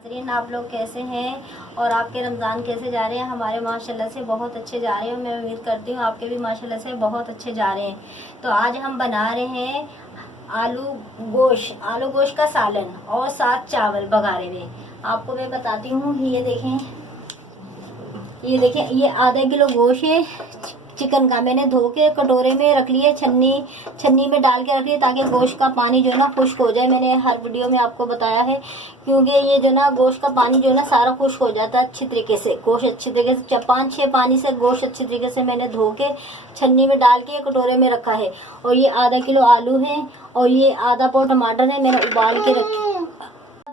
नाज़रीन, आप लोग कैसे हैं और आपके रमज़ान कैसे जा रहे हैं? हमारे माशाल्लाह से बहुत अच्छे जा रहे हैं। मैं उम्मीद करती हूँ आपके भी माशाल्लाह से बहुत अच्छे जा रहे हैं। तो आज हम बना रहे हैं आलू गोश्त का सालन और साथ चावल बघारे हुए। आपको मैं बताती हूँ। ये देखें, ये आधा किलो गोश्त है चिकन का। मैंने धो के कटोरे में रख लिए, छन्नी में डाल के रख लिए ताकि गोश्त का पानी जो है ना खुश्क हो जाए। मैंने हर वीडियो में आपको बताया है, क्योंकि ये जो ना गोश्त का पानी जो है ना सारा खुश्क हो जाता है अच्छी तरीके से। गोश्त अच्छी तरीके से 5-6 पानी से गोश्त अच्छी तरीके से मैंने धो के छन्नी में डाल के कटोरे में रखा है। और ये आधा किलो आलू है और ये आधा पाव टमाटर है, मैंने उबाल के रखे।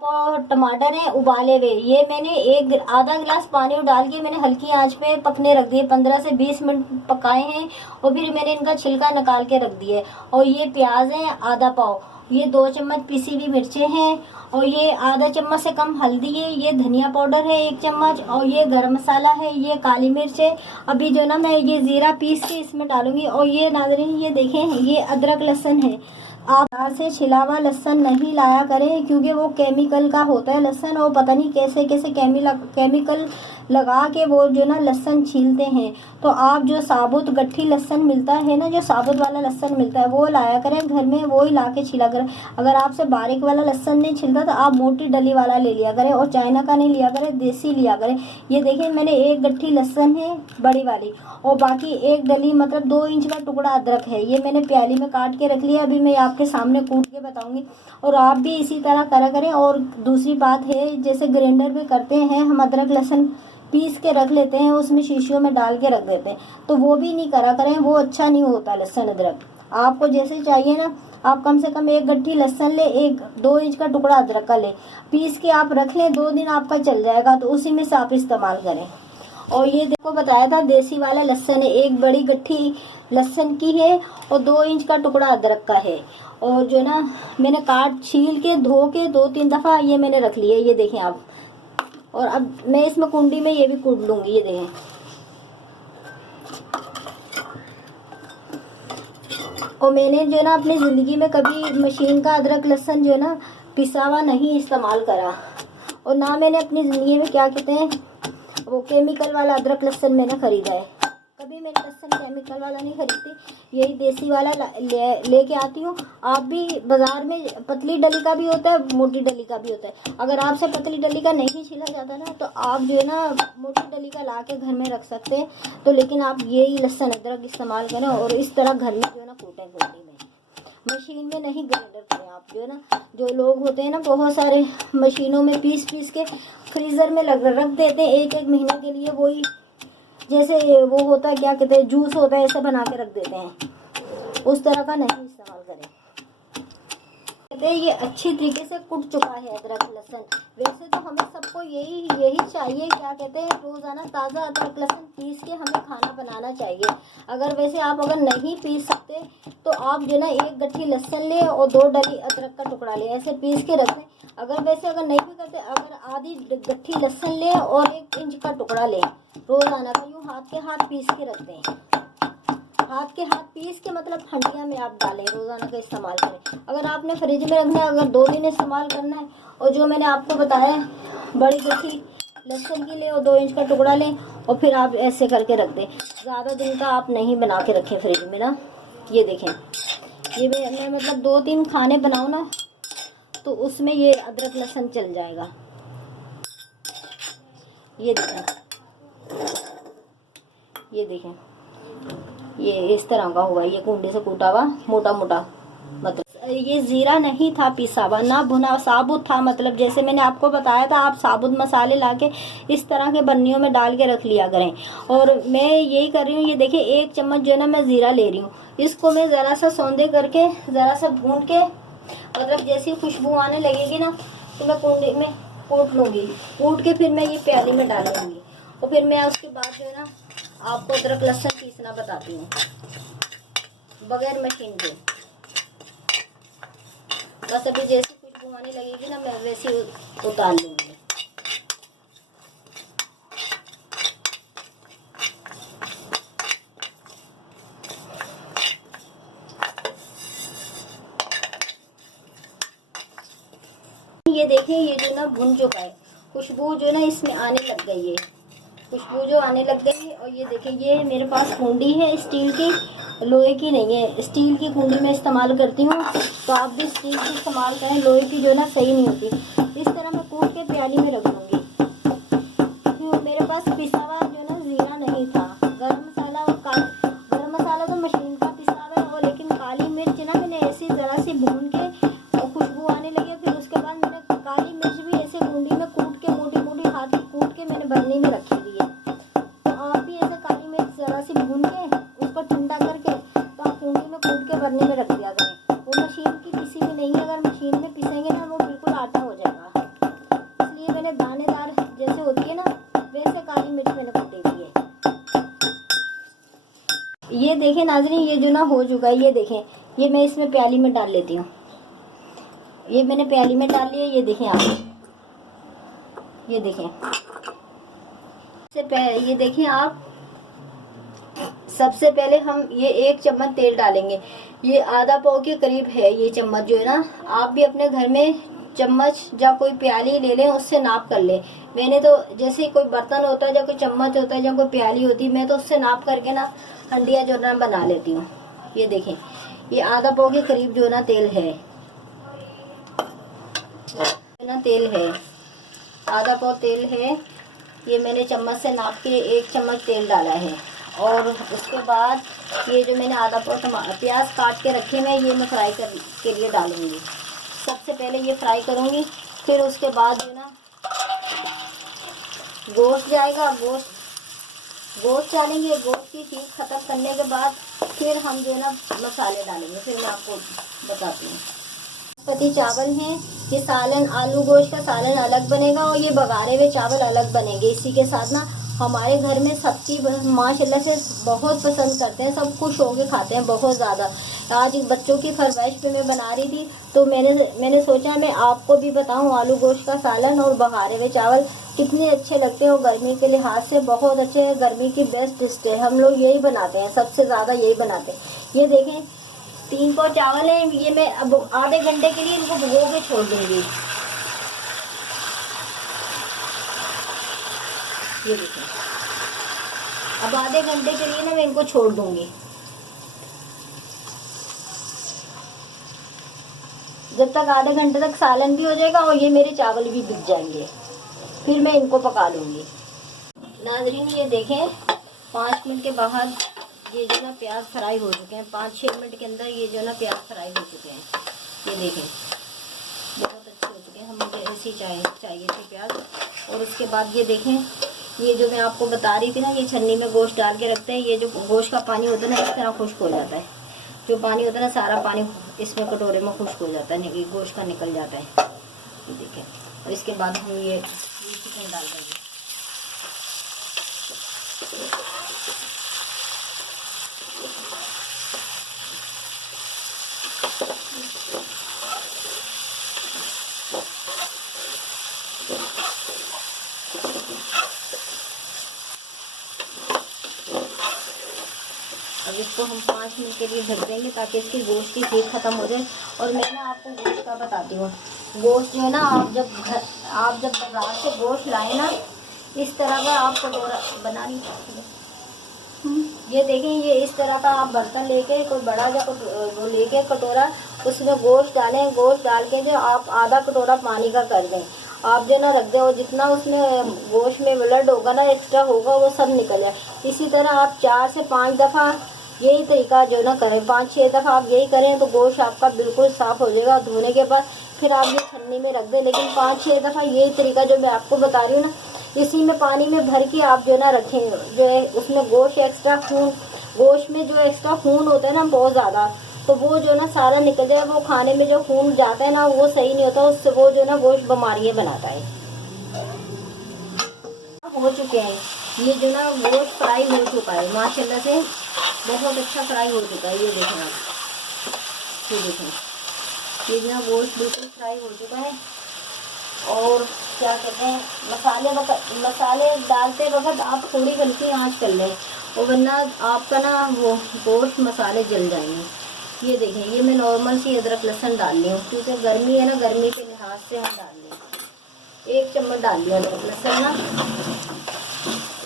और टमाटर है उबाले हुए। ये मैंने आधा गिलास पानी डाल के मैंने हल्की आंच पे पकने रख दिए। 15 से 20 मिनट पकाए हैं और फिर मैंने इनका छिलका निकाल के रख दिए। और ये प्याज है आधा पाव, ये 2 चम्मच पिसी हुई मिर्चें हैं और ये आधा चम्मच से कम हल्दी है, ये धनिया पाउडर है 1 चम्मच और ये गरम मसाला है, ये काली मिर्च है। अभी जो ना मैं ये ज़ीरा पीस के इसमें डालूंगी। और ये नाज़रीन ये देखें, ये अदरक लहसुन है। आप बाहर से छिला हुआ लहसुन नहीं लाया करें, क्योंकि वो केमिकल का होता है लहसुन। और पता नहीं कैसे कैसे केमिकल लगा के वो जो ना लहसुन छीलते हैं। तो आप जो साबुत गट्ठी लहसुन मिलता है ना, जो साबुत वाला लहसुन मिलता है वो लाया करें घर में, वो ही ला के छिला करें। अगर आपसे बारीक वाला लहसुन नहीं छिलता तो आप मोटी डली वाला ले लिया करें, और चाइना का नहीं लिया करें, देसी लिया करें। ये देखिए, मैंने 1 गट्ठी लहसुन है बड़ी वाली और बाकी 1 डली मतलब 2 इंच का टुकड़ा अदरक है। ये मैंने प्याली में काट के रख लिया। अभी मैं आपके सामने कूट के बताऊंगी और आप भी इसी तरह करा करें। और दूसरी बात है, जैसे ग्राइंडर में करते हैं हम, अदरक लहसुन पीस के रख लेते हैं, उसमें शीशियों में डाल के रख देते हैं, तो वो भी नहीं करा करें, वो अच्छा नहीं होता लहसुन अदरक। आपको जैसे चाहिए ना, आप कम से कम 1 गट्ठी लहसुन ले, 1-2 इंच का टुकड़ा अदरक का ले, पीस के आप रख लें, 2 दिन आपका चल जाएगा। तो उसी में से आप इस्तेमाल करें। और ये देखो बताया था देसी वाला लहसुन है, 1 बड़ी गट्ठी लहसुन की है और 2 इंच का टुकड़ा अदरक का है। और जो ना मैंने काट छील के धो के 2-3 दफ़ा ये मैंने रख लिया, ये देखें आप। और अब मैं इसमें कुंडी में ये भी कूट लूँगी, ये देखें। और मैंने जो ना अपनी ज़िंदगी में कभी मशीन का अदरक लहसुन जो ना पिसा हुआ नहीं इस्तेमाल करा। और ना मैंने अपनी ज़िंदगी में क्या कहते हैं वो केमिकल वाला अदरक लहसुन मैंने ख़रीदा है। कभी मैंने लहसुन केमिकल वाला नहीं खरीदती, यही देसी वाला लेके आती हूँ। आप भी बाज़ार में पतली डली का भी होता है, मोटी डली का भी होता है। अगर आपसे पतली डली का नहीं छिला जाता ना, तो आप जो है ना मोटी डली का ला के घर में रख सकते हैं। तो लेकिन आप यही लहसुन अदरक इस्तेमाल करें और इस तरह घर में जो है ना कूटें, कुंडी में, मशीन में नहीं, ग्राइंडर करें। आप जो है ना, जो लोग होते हैं ना बहुत सारे मशीनों में पीस के फ्रीज़र में रख देते हैं 1-1 महीने के लिए। वही जैसे वो होता है, क्या कहते हैं, जूस होता है, ऐसा बना के रख देते हैं। उस तरह का नहीं इस्तेमाल करें। कहते हैं ये अच्छी तरीके से कुट चुका है अदरक लहसुन। वैसे तो हमें सबको यही चाहिए, क्या कहते हैं, रोज़ाना ताज़ा अदरक लहसुन पीस के हमें खाना बनाना चाहिए। अगर नहीं पीस सकते तो आप जो ना 1 गट्ठी लहसुन ले और 2 डली अदरक का टुकड़ा ले, ऐसे पीस के रख दें। अगर नहीं भी करते, अगर आधी गट्ठी लहसुन ले और 1 इंच का टुकड़ा ले, रोज़ाना का यूँ हाथ के हाथ पीस के रख दें। हाथ के हाथ पीस के मतलब हंडिया में आप डालें, रोज़ाना का इस्तेमाल करें। अगर आपने फ्रिज में रखना है, अगर 2 दिन इस्तेमाल करना है, और जो मैंने आपको बताया बड़ी गट्ठी लहसुन की ले और 2 इंच का टुकड़ा लें और फिर आप ऐसे करके रख दें। ज़्यादा दिन का आप नहीं बना के रखें फ्रिज में ना। ये देखें, ये मैं मतलब 2-3 खाने बनाऊँ ना, तो उसमें ये अदरक लहसुन चल जाएगा। ये देखें, ये इस तरह का हुआ, ये कुंडे से कूटा हुआ मोटा मोटा। मतलब ये ज़ीरा नहीं था पिसा हुआ, ना भुना, साबुत था। मतलब जैसे मैंने आपको बताया था, आप साबुत मसाले लाके इस तरह के बर्नियों में डाल के रख लिया करें। और मैं यही कर रही हूँ। ये देखिए, 1 चम्मच जो है ना मैं ज़ीरा ले रही हूँ। इसको मैं ज़रा सा सौंदे करके, ज़रा सा भून के, मतलब जैसी खुशबू आने लगेगी ना, तो मैं कुंडे में कूट लूँगी। कूट के फिर मैं ये प्याली में डाल लूँगी। और फिर मैं उसके बाद जो है ना आपको अदरक लहसुन पीसना बताती हूँ, बगैर मशीन के। बस अभी जैसी खुशबू आने लगेगी ना, मैं वैसे उतार लूँगी। ये देखिए, ये जो ना भुन चुका है खुशबू जो है ना इसमें आने लग गई है, खुशबू जो आने लग गई है। और ये देखिए, ये मेरे पास कुंडी है स्टील की, लोहे की नहीं है, स्टील की कुंडी में इस्तेमाल करती हूँ। तो आप भी स्टील की इस्तेमाल करें, लोहे की जो है ना सही नहीं होती। इस तरह मैं कूट के प्याली में रख लूँगी। क्यों, मेरे पास पिसा हुआ जो है ना जीरा नहीं था, गरम मसाला और गरम मसाला तो मशीन का पिसा हुआ है, और लेकिन काली मिर्च ना मैंने ऐसी ज़रा सी भून के खुशबू आने लगी। फिर उसके बाद मैंने काली मिर्च भी ऐसे कुंडी में कूट के, मोटी मोटी हाथ में कूट के मैंने भरनी में रखी हुई है। तो आप भी ऐसे काली मिर्च ज़रा सी भून के उसको ठंडा करके तो आप कुंडी में कूट के भरने में रख दिया करें। वो मशीन की पिसी हुई नहीं है, अगर मशीन में पिसेंगे ना वो बिल्कुल आटा हो जाएगा। इसलिए मैंने दानेदार जैसे होती है ना वैसे काली मिर्च मैंने कुटी हुई है। ये देखें नाज़रीन, ये जो ना हो चुका है, ये देखें, ये मैं इसमें प्याली में डाल लेती हूँ। ये मैंने प्याली में डाल लिया, ये देखें आप, ये देखें ये देखें आप। सबसे पहले हम ये 1 चम्मच तेल डालेंगे, ये आधा पाव के करीब है ये चम्मच जो है ना। आप भी अपने घर में चम्मच या कोई प्याली ले लें, उससे नाप कर लें। मैंने तो जैसे कोई बर्तन होता है या कोई चम्मच होता है या कोई प्याली होती है, मैं तो उससे नाप करके ना हंडिया जो ना बना लेती हूँ। ये देखें, ये आधा पाव के करीब जो ना तेल है ना, तेल है, आधा पाव तेल है। ये मैंने चम्मच से नाप के 1 चम्मच तेल डाला है। और उसके बाद ये जो मैंने आधा पाव प्याज काट के रखे हैं, ये मैं फ्राई के लिए डालूंगी। सबसे पहले ये फ्राई करूंगी, फिर उसके बाद जो ना गोश्त जाएगा, गोश्त डालेंगे। गोश्त की चीज़ ख़त्म करने के बाद फिर हम जो है ना मसाले डालेंगे, फिर मैं आपको बताती हूँ। बासमती चावल हैं, ये सालन, आलू गोश्त का सालन अलग बनेगा और ये बघारे हुए चावल अलग बनेंगे। इसी के साथ ना हमारे घर में सब्जी माशाल्लाह से बहुत पसंद करते हैं, सब खुश होकर खाते हैं बहुत ज़्यादा। आज बच्चों की फरमाइश पे मैं बना रही थी, तो मैंने सोचा मैं आपको भी बताऊं, आलू गोश्त का सालन और बघारे हुए चावल कितने अच्छे लगते हैं और गर्मी के लिहाज से बहुत अच्छे हैं। गर्मी की बेस्ट डिश है, हम लोग यही बनाते हैं, सबसे ज़्यादा यही बनाते हैं। ये देखें 3 पाव चावल है, ये मैं अब आधे घंटे के लिए इनको भिगो के छोड़ दूँगी। ये देखें, अब आधे घंटे के लिए ना मैं इनको छोड़ दूंगी। जब तक आधे घंटे तक सालन भी हो जाएगा और ये मेरे चावल भी बिक जाएंगे, फिर मैं इनको पका लूँगी। नाज़रीन ये देखें, 5 मिनट के बाद ये जो ना प्याज फ्राई हो चुके हैं। 5-6 मिनट के अंदर ये जो ना प्याज फ्राई हो चुके हैं। ये देखें बहुत अच्छे हो चुके हैं, हम मुझे ऐसे ही चाहिए थे प्याज। और उसके बाद ये देखें, ये जो मैं आपको बता रही थी ना, ये छन्नी में गोश्त डाल के रखते हैं। ये जो गोश्त का पानी होता है ना, इस तरह खुश्क हो जाता है। जो पानी होता है ना, सारा पानी इसमें कटोरे में खुश्क हो जाता है, गोश्त का निकल जाता है। ये देखें, और इसके बाद हम ये चिकन डाल देंगे। अब इसको हम 5 मिनट के लिए ढक देंगे ताकि इसकी गोश्त की सीख ख़त्म हो जाए। और मैं ना आपको गोश्त का बताती हूँ। गोश्त जो है ना, आप जब बाज़ार से गोश्त लाए ना, इस तरह का आप कटोरा बना नहीं सकते। ये देखें, ये इस तरह का आप बर्तन लेके, कोई बड़ा या वो लेके कटोरा, उसमें गोश्त डालें। गोश्त डाल के जो आप आधा कटोरा पानी का कर दें, आप जो ना रख दें, और जितना उसमें गोश्त में ब्लड होगा ना, एक्स्ट्रा होगा, वो सब निकल जाए। इसी तरह आप 4 से 5 दफ़ा यही तरीका जो ना करें, 5-6 दफ़ा आप यही करें तो गोश्त आपका बिल्कुल साफ़ हो जाएगा। धोने के बाद फिर आप ये छन्नी में रख दें, लेकिन 5-6 दफ़ा यही तरीका जो मैं आपको बता रही हूँ ना, इसी में पानी में भर के आप जो ना रखें। जो है उसमें गोश्त में जो एक्स्ट्रा खून होता है ना बहुत ज़्यादा, तो वो जो ना सारा निकल जाए। वो खाने में जो खून जाता है ना, वो सही नहीं होता, उससे वो जो ना गोश्त बीमारियाँ बनाता है। हो चुके हैं, ये जो ना गोश्त फ्राई हो चुका है माशाल्लाह से, बहुत अच्छा फ्राई हो चुका है। ये देखें आप, ये देखें, ये जो ना गोश्त बिल्कुल फ्राई हो चुका है। और क्या कहते हैं, मसाले डालते वक्त आप थोड़ी हल्की आंच कर लें, और वरना आपका ना वो गोश्त मसाले जल जाएंगे। ये देखें, ये मैं नॉर्मल सी अदरक लहसुन डाल रही हूँ, क्योंकि गर्मी है ना, गर्मी के लिहाज से हम डाल लें। 1 चम्मच डाल लिया अदरक लहसुन ना,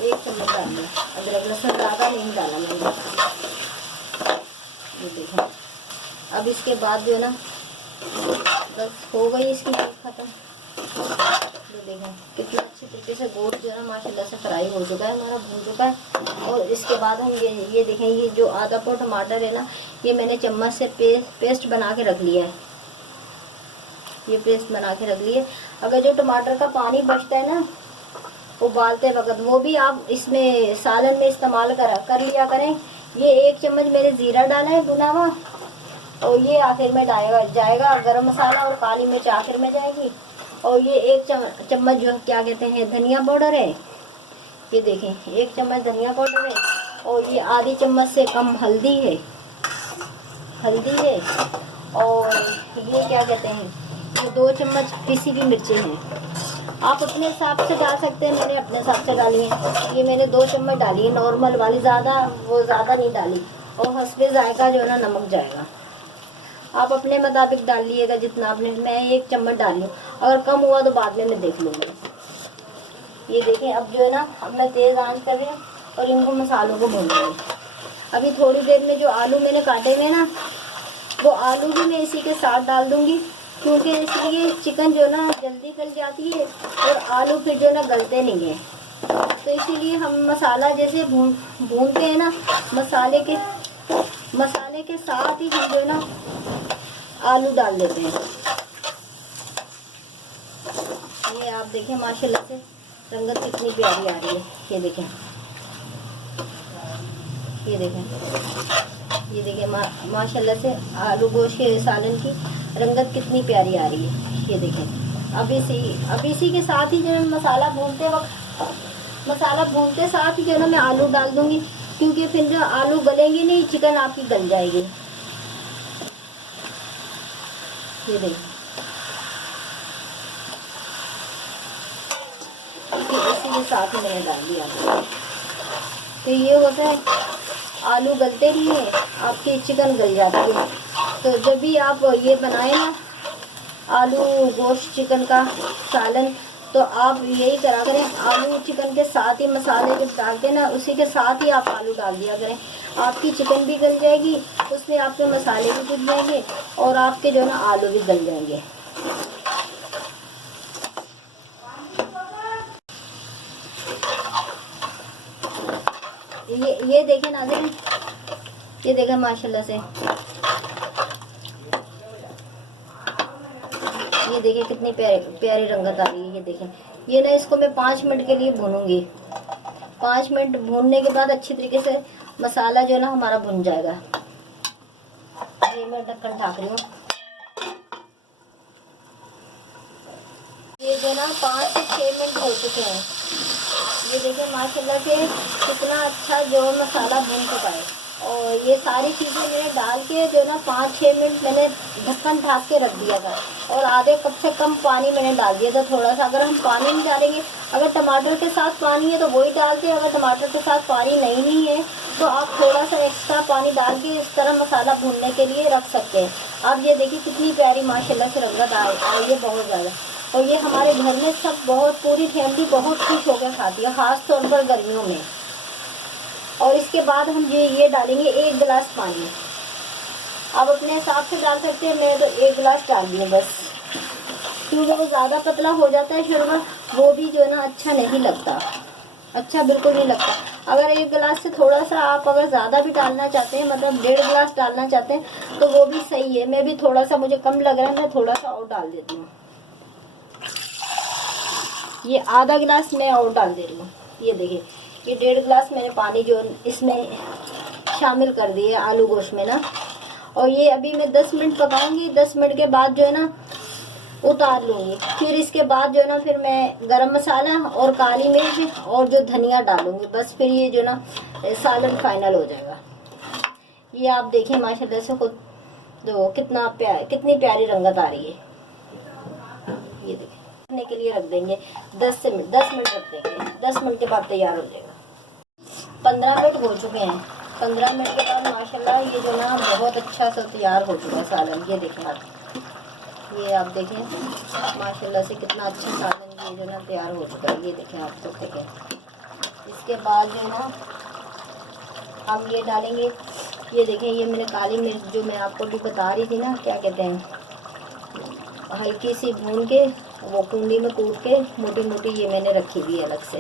1 चम्मच डाल लिया अदरक लहसुन, ज़्यादा नहीं डाला मैंने। ये देखो अब इसके बाद जो है ना बस हो गई इसकी खत्म। ये देखें कितना अच्छे तरीके से गोश्त जो है ना माशाल्लाह से फ्राई हो चुका है, हमारा भून चुका है। और इसके बाद हम ये देखें, ये जो आधा पाव टमाटर है ना, ये मैंने चम्मच से पेस्ट बना के रख लिया है। ये पेस्ट बना के रख लिए। अगर जो टमाटर का पानी बचता है ना उबालते वक्त, वो भी आप इसमें सालन में इस्तेमाल कर लिया करें। ये 1 चम्मच मैंने ज़ीरा डाला है भुना हुआ, और ये आखिर में जाएगा गरम मसाला, और काली मिर्च आखिर में जाएगी। और ये 1 चम्मच जो क्या कहते हैं धनिया पाउडर है। ये देखें 1 चम्मच धनिया पाउडर है, और ये आधी चम्मच से कम हल्दी है। और ये क्या कहते हैं, ये 2 चम्मच पिसी हुई मिर्चें हैं। आप अपने हिसाब से डाल सकते हैं, मैंने अपने हिसाब से डाली है। ये मैंने 2 चम्मच डाली है नॉर्मल वाली, ज़्यादा नहीं डाली। और हस्बे जायका जो है ना नमक जाएगा, आप अपने मुताबिक डाल लीजिएगा जितना आपने। मैं 1 चम्मच डाली, अगर कम हुआ तो बाद में मैं देख लूँगी। ये देखें अब जो है ना, अब मैं तेज़ आंच कर रही हूँ और इनको मसालों को भून लूँगी। अभी थोड़ी देर में जो आलू मैंने काटे हुए ना, वो आलू भी मैं इसी के साथ डाल दूँगी, क्योंकि इसलिए चिकन जो ना जल्दी गल जाती है और आलू फिर जो ना गलते नहीं है। तो इसीलिए हम मसाला जैसे भूनते हैं ना, मसाले के साथ ही हम जो ना आलू डाल देते हैं। ये आप देखें माशाल्लाह से रंगत कितनी प्यारी आ रही है। ये देखें, ये देखें माशाल्लाह से आलू गोश्त के सालन की रंगत कितनी प्यारी आ रही है। ये देखें अब इसी के साथ ही जो है मसाला भूनते साथ ही जो है ना मैं आलू डाल दूंगी, क्योंकि फिर जो आलू गलेंगे नहीं, चिकन आपकी गल जाएगी। ये देखिए इसी के साथ ही मैंने डाल दिया। तो ये होता है आलू गलते नहीं है, आपकी चिकन गल जाती है। तो जब भी आप ये बनाएं ना आलू गोश्त चिकन का सालन, तो आप यही करा करें, आलू चिकन के साथ ही मसाले जब डालते हैं ना, उसी के साथ ही आप आलू डाल दिया करें। आपकी चिकन भी गल जाएगी, उसमें आपके मसाले भी गल जाएंगे, और आपके जो ना आलू भी गल जाएंगे। ये देखें नाज़रीन, ये देखें माशाल्लाह से, ये देखिए कितनी प्यारी रंगत आ रही है। ये देखें, ये ना इसको मैं 5 मिनट के लिए भूनूंगी। 5 मिनट भूनने के बाद अच्छी तरीके से मसाला जो है ना हमारा भुन जाएगा। ये मैं ढक्कन ढाक रही हूँ। ये जो ना 5 से 6 मिनट हो चुके हैं। ये देखिए माशाल्लाह से कितना अच्छा जो मसाला भून चुका है। और ये सारी चीज़ें मैंने डाल के जो ना 5-6 मिनट मैंने ढक्कन ढाक के रख दिया था, और आधे कप से कम पानी मैंने डाल दिया था थोड़ा सा। अगर हम पानी नहीं डालेंगे, अगर टमाटर के साथ पानी है तो वही डालते हैं, अगर टमाटर के साथ पानी नहीं है तो आप थोड़ा सा एक्स्ट्रा पानी डाल के इस तरह मसाला भूनने के लिए रख सकते हैं। अब ये देखिए कितनी प्यारी माशाल्लाह से रंगत आई है बहुत ज़्यादा। और ये हमारे घर में सब पूरी फैमिली बहुत खुश होकर खाती है, ख़ास तौर पर गर्मियों में। और इसके बाद हम ये डालेंगे 1 गिलास पानी। आप अपने हिसाब से डाल सकते हैं, मैं तो 1 गिलास डाल दिया बस, क्योंकि वो ज़्यादा पतला हो जाता है शोरबा, वो भी जो है ना अच्छा नहीं लगता, अच्छा बिल्कुल नहीं लगता। अगर 1 गिलास से थोड़ा सा आप अगर ज़्यादा भी डालना चाहते हैं, मतलब 1.5 गिलास डालना चाहते हैं, तो वो भी सही है। मैं भी थोड़ा सा, मुझे कम लग रहा है, मैं थोड़ा सा और डाल देती हूँ। ये आधा गिलास मैं और डाल दे रही हूँ। ये देखिए, ये 1.5 गिलास मैंने पानी जो इसमें शामिल कर दिए आलू गोश्त में ना। और ये अभी मैं 10 मिनट पकाऊंगी। 10 मिनट के बाद जो है ना उतार लूँगी। फिर इसके बाद जो है ना फिर मैं गरम मसाला और काली मिर्च और जो धनिया डालूँगी, बस फिर ये जो ना सालन फाइनल हो जाएगा। ये आप देखें माशाल्लाह से खुद दो कितनी प्यारी रंगत आ रही है। ये देखें, रखने के लिए रख देंगे 10 मिनट रख देंगे। 10 मिनट के बाद तैयार हो जाएगा। 15 मिनट हो चुके हैं। 15 मिनट के बाद माशाल्लाह ये जो ना बहुत अच्छा सा तैयार हो चुका है सालन। ये देखें आप, ये आप देखें माशाल्लाह से कितना अच्छा सालन ये जो ना तैयार हो चुका है। ये देखें आप सब देखें। इसके बाद जो है ना हम ये डालेंगे, ये देखें ये मैंने काली मिर्च जो मैं आपको भी बता रही थी ना, क्या कहते हैं, हल्की सी भून के वो कुंडी में कूट के मोटी मोटी ये मैंने रखी हुई है अलग से।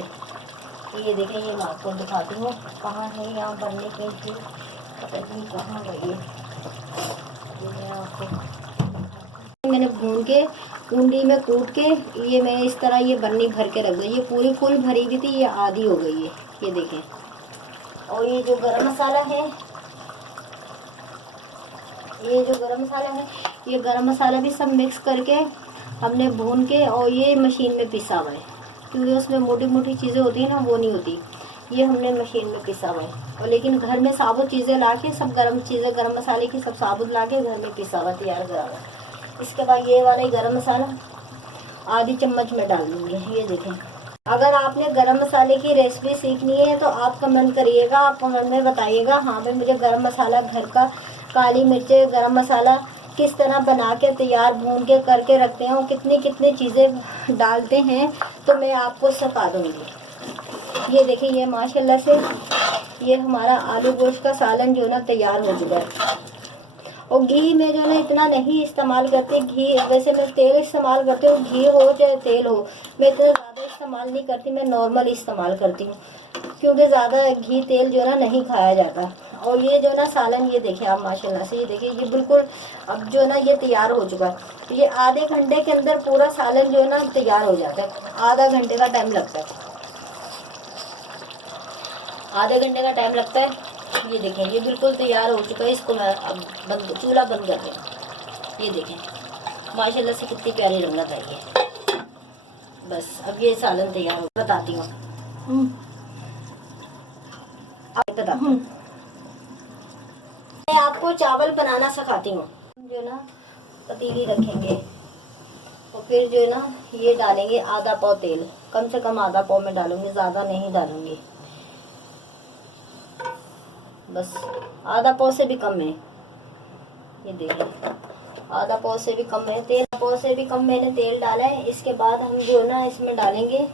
ये देखें ये मैं आपको दिखाती हूँ कहाँ है, यहाँ बनने के लिए पता नहीं कहाँ गई है। ये आपको मैंने भून के कुंडी में कूट के ये मैं इस तरह ये बन्नी भर के रख दी। ये पूरी फुल भरी हुई थी, ये आधी हो गई है। ये देखें। और ये जो गरम मसाला है, ये जो गरम मसाला है, ये गरम मसाला भी सब मिक्स करके हमने भून के और ये मशीन में पिसा हुआ है, क्योंकि उसमें मोटी मोटी चीज़ें होती हैं ना, वो नहीं होती। ये हमने मशीन में पिसा हुआ है। और लेकिन घर में साबुत चीज़ें ला के सब गरम चीज़ें गरम मसाले की सब साबुत ला के घर में पिसा हुआ तैयार करा हुआ। इसके बाद ये वाला ही गरम मसाला आधी चम्मच में डाल दूँगी। ये देखें। अगर आपने गरम मसाले की रेसिपी सीखनी है तो आप कमेंट करिएगा, आप कमेंट में बताइएगा हाँ भाई मुझे गरम मसाला घर का काली मिर्च गरम मसाला किस तरह बना के तैयार भून के करके रखते हैं और कितनी कितनी चीज़ें डालते हैं, तो मैं आपको सिखा दूँगी। ये देखिए ये माशाल्लाह से ये हमारा आलू गोश्त का सालन जो ना तैयार हो चुका है। और घी में जो ना इतना नहीं इस्तेमाल करते, घी वैसे मैं तेल इस्तेमाल करती हूँ, घी हो चाहे तेल हो, मैं इतना ज़्यादा इस्तेमाल नहीं करती, मैं नॉर्मल इस्तेमाल करती हूँ, क्योंकि ज़्यादा घी तेल जो ना नहीं खाया जाता। और ये जो ना सालन ये देखिए आप माशाल्लाह से, ये देखिए ये बिल्कुल अब जो ना ये तैयार हो चुका है। ये आधे घंटे के अंदर पूरा सालन जो ना तैयार हो जाता है। आधा घंटे का टाइम लगता है, आधे घंटे का टाइम लगता है। ये देखें ये बिल्कुल तैयार हो चुका है। इसको मैं अब चूल्हा बंद कर दें। ये देखें माशाल्लाह से कितनी प्यारी रंगत आई है। बस अब ये सालन तैयार हो, बताती हूँ मैं आपको चावल बनाना सिखाती हूँ। जो ना पतीली रखेंगे और फिर जो है ना ये डालेंगे आधा पाव तेल, कम से कम आधा पाव में डालूंगी, ज़्यादा नहीं डालूंगी, बस आधा पाव से भी कम है। ये देखिए आधा पाव से भी कम है तेल, पाव से भी कम मैंने तेल डाला है। इसके बाद हम जो ना इसमें डालेंगे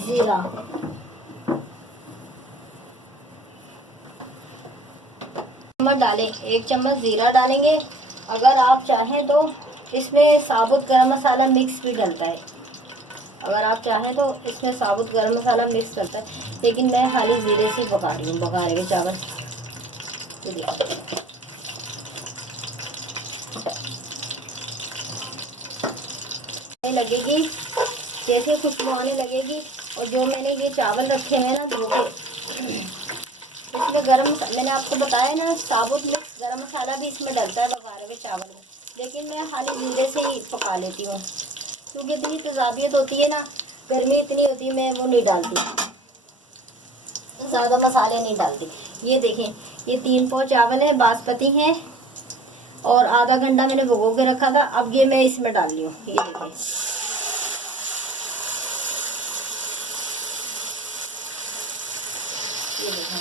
जीरा, चम्मच डालें, 1 चम्मच जीरा डालेंगे। अगर आप चाहें तो इसमें साबुत गरम मसाला मिक्स भी डलता है, अगर आप चाहें तो इसमें साबुत गरम मसाला मिक्स करता है, लेकिन मैं खाली जीरे से पका रही हूँ, बघारे चावल। तो देखिए लगेगी जैसे खुशबू आने लगेगी। और जो मैंने ये चावल रखे हुए हैं ना धो के, इसमें मैंने आपको बताया ना साबुत मिक्स गरम मसाला भी इसमें डलता है बघारे हुए चावल में, लेकिन मैं खाली जीरे से ही पका लेती हूँ, क्योंकि इतनी तजाबियत होती है ना, गर्मी इतनी होती है, मैं वो नहीं डालती, ज़्यादा मसाले नहीं डालती। ये देखें ये 3 पाव चावल है, बासमती हैं, और आधा घंटा मैंने भिगो के रखा था। अब ये मैं इसमें डाल रही हूँ। ये देखें ये देखें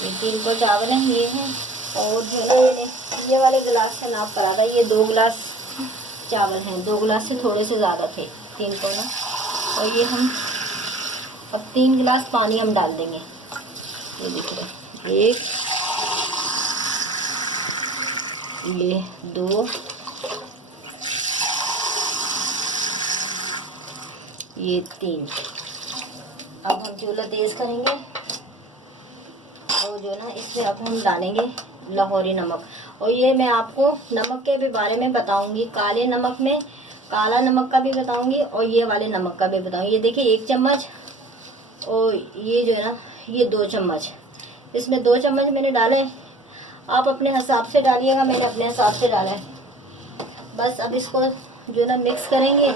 ये 3 पाव चावल हैं, ये हैं। और जो है मैंने ये वाले गिलास से नाप करा था, ये 2 गिलास चावल हैं, 2 गिलास से थोड़े से ज़्यादा थे, 3 पाव ना। और ये हम अब 3 गिलास पानी हम डाल देंगे। ये दिख रहा है 1, ये 2, ये 3। अब हम चूल्हा तेज़ करेंगे और जो ना इसमें अब हम डालेंगे लाहौरी नमक। और ये मैं आपको नमक के भी बारे में बताऊंगी, काले नमक में काला नमक का भी बताऊंगी और ये वाले नमक का भी बताऊंगी। ये देखिए 1 चम्मच और ये जो है ना ये 2 चम्मच, इसमें 2 चम्मच मैंने डाले, आप अपने हिसाब से डालिएगा, मैंने अपने हिसाब से डाला है। बस अब इसको जो ना मिक्स करेंगे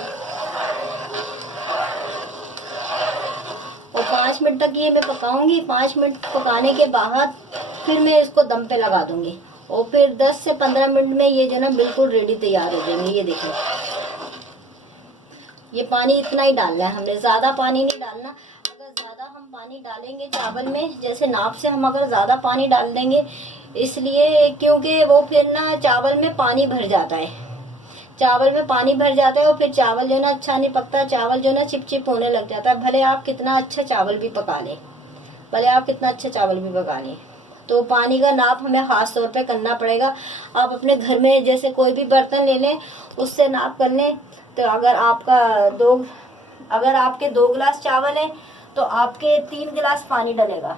और 5 मिनट तक ये मैं पकाऊंगी। 5 मिनट पकाने के बाद फिर मैं इसको दम पे लगा दूंगी और फिर 10 से 15 मिनट में ये जो ना बिल्कुल रेडी तैयार हो जाएंगे। ये देखिए ये पानी इतना ही डालना है हमने, ज़्यादा पानी नहीं डालना। अगर ज़्यादा ज़्यादा हम पानी डालेंगे चावल में, जैसे नाप से हम अगर ज़्यादा पानी डाल देंगे, इसलिए क्योंकि वो फिर ना चावल में पानी भर जाता है, चावल में पानी भर जाता है और फिर चावल जो ना अच्छा नहीं पकता, चावल जो ना चिपचिप होने लग जाता है। भले आप कितना अच्छा चावल भी पका लें, भले आप कितना अच्छा चावल भी पका लें, तो पानी का नाप हमें ख़ास तौर पे करना पड़ेगा। आप अपने घर में जैसे कोई भी बर्तन ले लें, उससे नाप कर लें। तो अगर आपके 2 गिलास चावल हैं तो आपके 3 गिलास पानी डलेगा,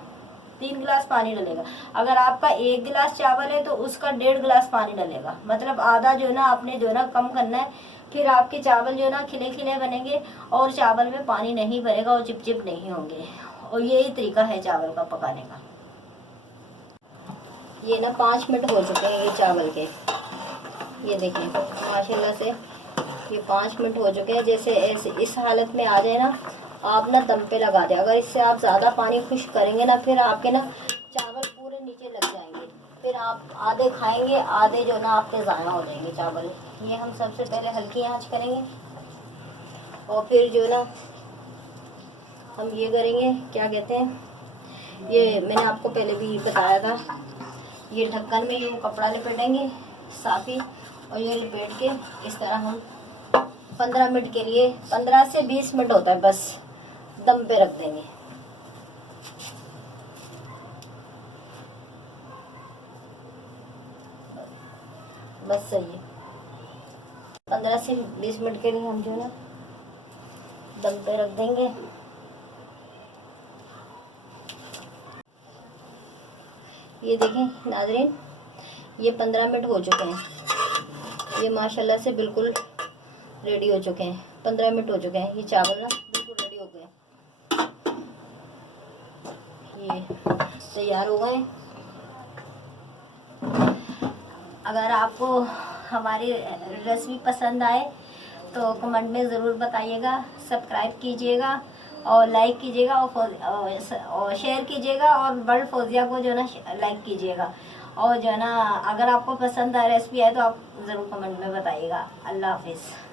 3 गिलास पानी डलेगा। अगर आपका 1 गिलास चावल है तो उसका 1.5 गिलास पानी डलेगा, मतलब आधा जो ना आपने जो ना कम करना है। फिर आपके चावल जो ना खिले खिले बनेंगे और चावल में पानी नहीं भरेगा और चिपचिप नहीं होंगे। और यही तरीका है चावल का पकाने का। ये ना 5 मिनट हो चुके हैं ये चावल के, ये देखें माशाल्लाह से ये 5 मिनट हो चुके हैं। जैसे ऐसे इस हालत में आ जाए ना, आप ना दम पे लगा दें। अगर इससे आप ज़्यादा पानी खुश्क करेंगे ना, फिर आपके ना चावल पूरे नीचे लग जाएंगे, फिर आप आधे खाएंगे, आधे जो ना आपके ज़ाया हो जाएंगे चावल। ये हम सबसे पहले हल्की आंच करेंगे और फिर जो ना हम ये करेंगे, क्या कहते हैं, ये मैंने आपको पहले भी बताया था, ये ढक्कन में यूँ कपड़ा लपेटेंगे साफ़ी, और ये लपेट के इस तरह हम 15 मिनट के लिए, 15 से 20 मिनट होता है बस, दम पे रख देंगे। बस सही है, 15 से 20 मिनट के लिए हम जो ना दम पे रख देंगे। ये देखें नाज़रीन, ये 15 मिनट हो चुके हैं, ये माशाल्लाह से बिल्कुल रेडी हो चुके हैं। 15 मिनट हो चुके हैं, ये चावल ना बिल्कुल रेडी हो गए, ये तैयार हो गए। अगर आपको हमारी रेसिपी पसंद आए तो कमेंट में ज़रूर बताइएगा, सब्सक्राइब कीजिएगा और लाइक कीजिएगा और शेयर कीजिएगा, और बर्ड फौजिया को जो ना लाइक कीजिएगा। और जो ना अगर आपको पसंद आए रेसिपी आए तो आप ज़रूर कमेंट में बताइएगा। अल्लाह हाफिज़।